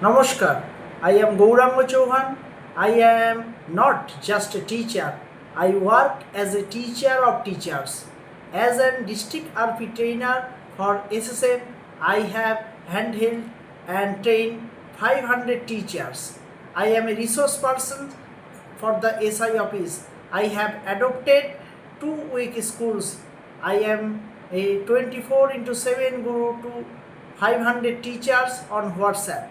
Namaskar, I am Gauranga Chauhan. I am not just a teacher, I work as a teacher of teachers. As a district RP trainer for SSM, I have handheld and trained 500 teachers. I am a resource person for the SI office. I have adopted 2-week schools. I am a 24/7 guru to 500 teachers on WhatsApp.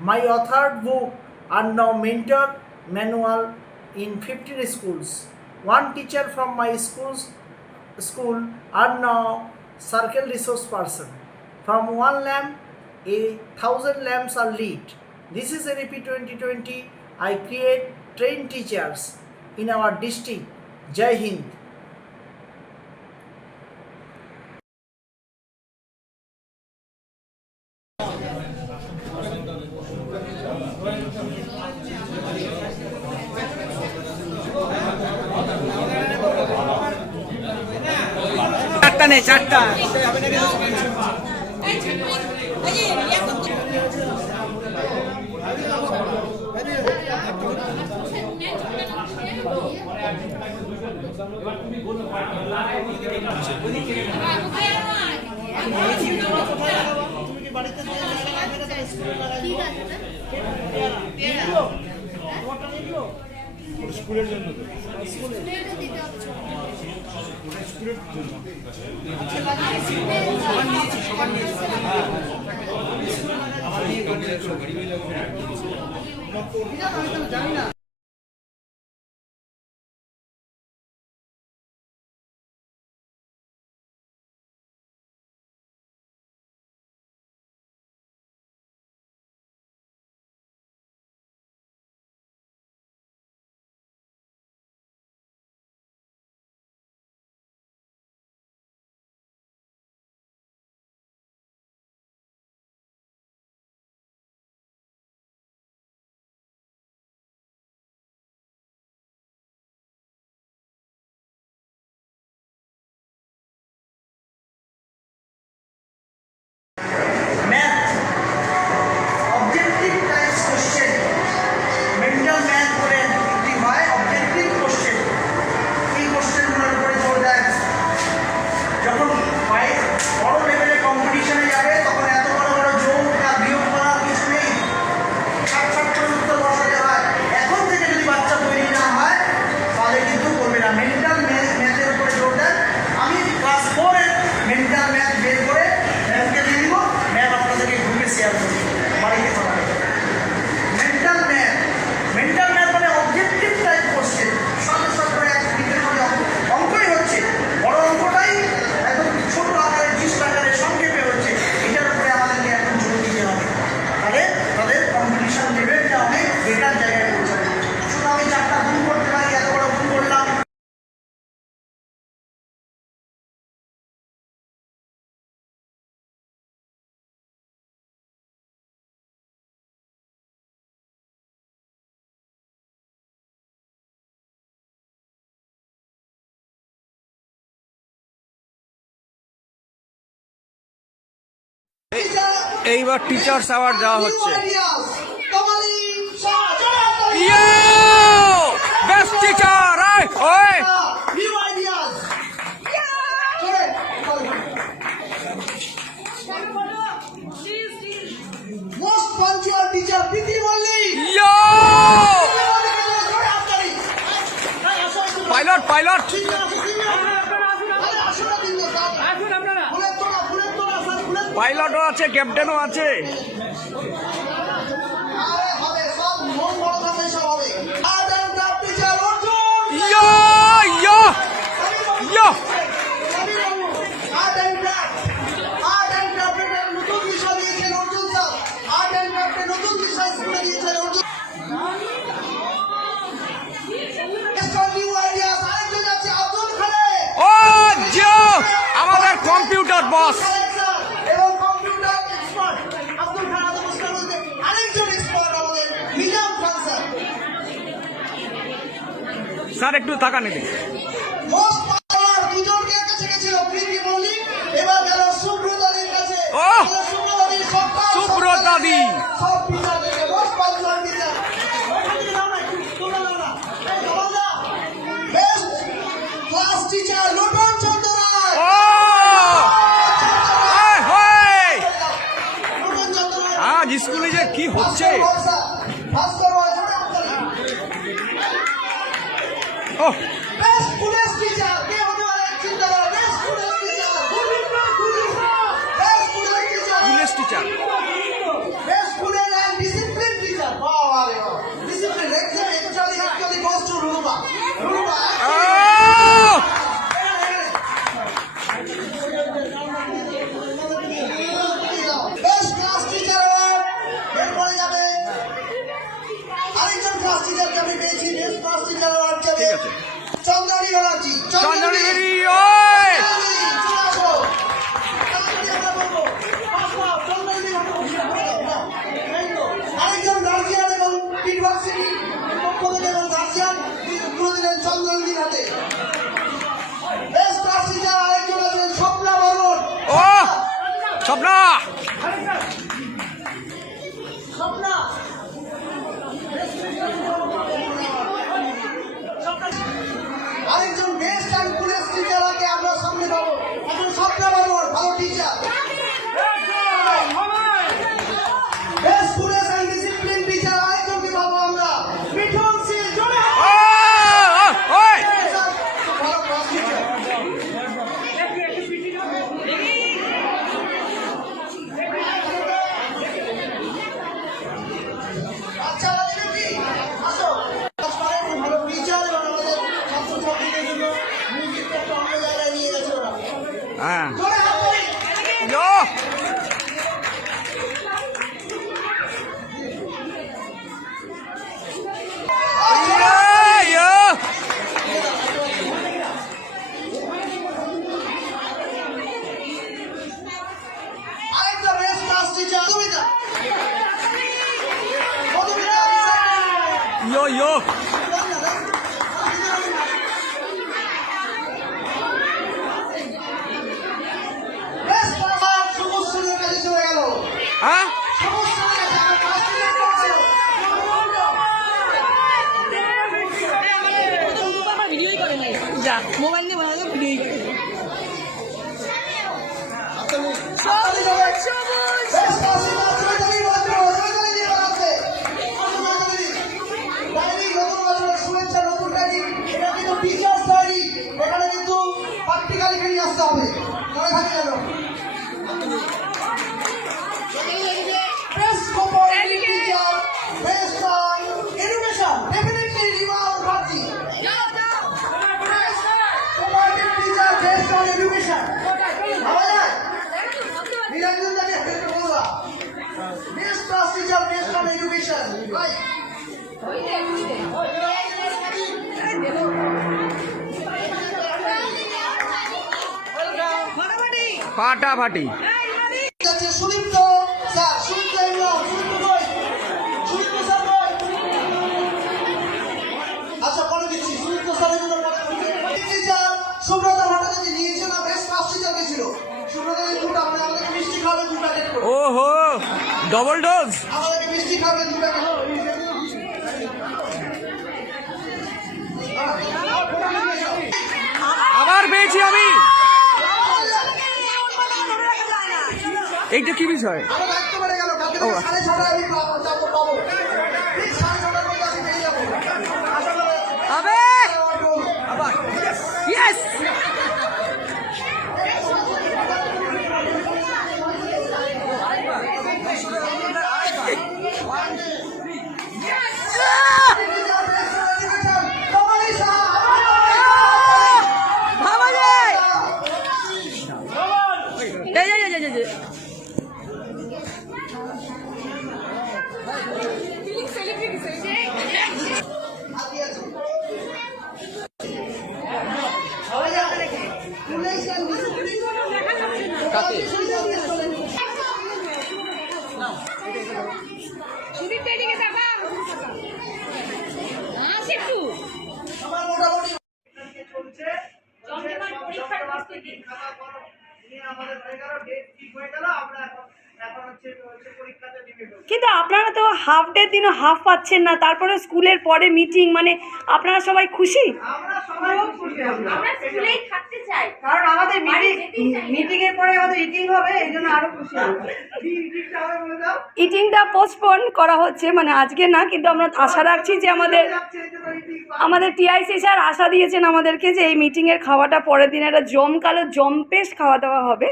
My authored book are now mentor manual in 15 schools. One teacher from my school are now circle resource person. From one lamp, 1,000 lamps are lit. This is NEP 2020. I create trained teachers in our district. Jai Hind. চারটা নেই, চারটা স্কুলের জন্য জানি না। এইবার teachers award দেওয়া হচ্ছে। বেস্ট টিচার ওই Most punctual teacher, Priti Malli. Pilot পাইলটও আছে, ক্যাপ্টেনও আছে। আমাদের কম্পিউটার বস স্যার একটু টাকা নেবেন। সুব্রতা দি টিচার লোটন চন্দ্র রায়। ও আয় হয় লোটন চন্দ্র রায়। আজ স্কুলে যে কি হচ্ছে ভাস্কর বর্ষা, ও বেস্ট পুলিশ টিচার কে হতে পারে চিন্তা করো। Best police teacher, best police teacher, English teacher best police and discipline teacher. বাবা রে বাবা, discipline actually goes to Ruba. Ruba ও বেস্ট ক্লাস টিচার অ্যাওয়ার্ড এরপরে যাবে আরেকজন ক্লাস টিচারকে আমি পেয়েছি। বেস্ট ক্লাস টিচার অ্যাওয়ার্ড যাবে ঠিক আছে। চন্দ্রানী ব্যানার্জি। চন্দ্রনী বেরি ওই চলে আসো। তাড়াতাড়ি আমরা বলবো। আসো, চন্দ্রানী ব্যানার্জি। আরেকজন গার্জিয়ান এবং ইউনিভার্সিটি পক্ষ থেকে এবং গার্জিয়ান তুলে দিলেন চন্দ্রানীর হাতে। বেস্ট ক্লাস টিচার আরেকজন আছেন স্বপ্না বর্মন। ও স্বপ্না স্বপ্না আরেকজন বেস্ট অ্যান্ড পুলিশ টিচারকে আমরা সামনে পাবো। এখন স্বপ্না বর্মন ভালো teacher. Best police and discipline teacher আরেকজনকে পাবো আমরা। মিঠুন সিং জোরে ও ওই ভালো ক্লাস টিচার। বাচ্চারা দিবে কি? আসো। ভালো টিচার এবং আমাদের ছাত্রছাত্রীদের জন্য মিউজিকটা একটু অন্য জায়গায় নিয়ে গেছে ওরা। হ্যাঁ জোরে হাত তালি। ইয়ো ইয়ো আরেকটা best class teacher Madhumita. Madhumita yo yo best class সবুজ সিংয়ের কাছে চলে গেল। হ্যাঁ সবুজ সিংয়ের কাছে আমার ক্লাস টিচার করছিল। ভিডিওই করে নাই যা মোবাইল নিয়ে বানালে ভিডিওই করে হাততালি দেবে। বেস্ট ক্লাস টিচার জয়তালি বজ্র, জয়তালি দিয়ে বানাচ্ছে। জয়তালি। ডায়েরি নতুন বছরের শুভেচ্ছা, নতুন ডায়েরি। এটা কিন্তু টিচার্স ডায়েরি। এখানে কিন্তু প্র্যাকটিক্যালি নিয়ে আসতে হবে। মনে থাকে যেন। Best cooperative teacher, based on education, definitely Rima Mukherjee. Cooperative teacher based on education. ভাবা যায়? নিরঞ্জন দাকে একটু বলবা। Best class teacher based on education. Right? ফাটাফাটি আছে সুদীপ্ত স্যার, সুদীপ্ত ইমরান, সুদীপ্ত কই? সুদীপ্ত স্যার কই? আচ্ছা পরে দিচ্ছি। সুদীপ্ত স্যারের জন্য টিচার সুব্রতা ভট্টাচার্য নিয়েছে না বেস্ট ক্লাস টিচার ছিল। সুব্রতা দুটো আমাদেরকে মিষ্টি খাবে, দুটো প্যাকেট করে। ওহো ডবল ডোজ আমাদেরকে মিষ্টি খাবে, দুটো প্যাকেট। আবার পেয়েছি আমি এইটা কি বিষয় আমার দায়িত্ব বেড়ে গেল। কালকে থেকে 6:30 আমি পাবো। ঠিক 6:30 মধ্যে আমি পেয়ে যাবো। আশা করি আবে আবার ইয়েস সুদীপ এদিকে দেখা আসে একটু আমার মোটামুটি চলছে পরীক্ষার প্রস্তুতি আমাদের হয়ে গেল, ডেট ঠিক হয়ে গেল। আমরা এখন হচ্ছে পরীক্ষাতে নেমে পড়ব। কিন্তু আপনারা তো হাফ ডে দিনও হাফ পাচ্ছেন না, তারপরে স্কুলের পরে মিটিং, মানে আপনারা সবাই খুশি? আমরা সবাই খুশি। আমরা স্কুলেই আমাদের মিটিং এর পরে আমাদের ইটিং হবে, এই জন্য আরো খুশি হবে। ইটিংটা পোস্টপোন করা হচ্ছে, মানে আজকে না, কিন্তু আমরা আশা রাখছি যে আমাদের টিআইসি স্যার আশা দিয়েছেন আমাদেরকে যে এই মিটিংয়ের খাওয়াটা পরের দিন একটা জমকালো জম্পেশ খাওয়া দাওয়া হবে।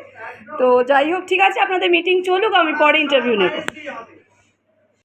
তো যাই হোক, ঠিক আছে, আপনাদের মিটিং চলুক, আমি পরে ইন্টারভিউ নেব।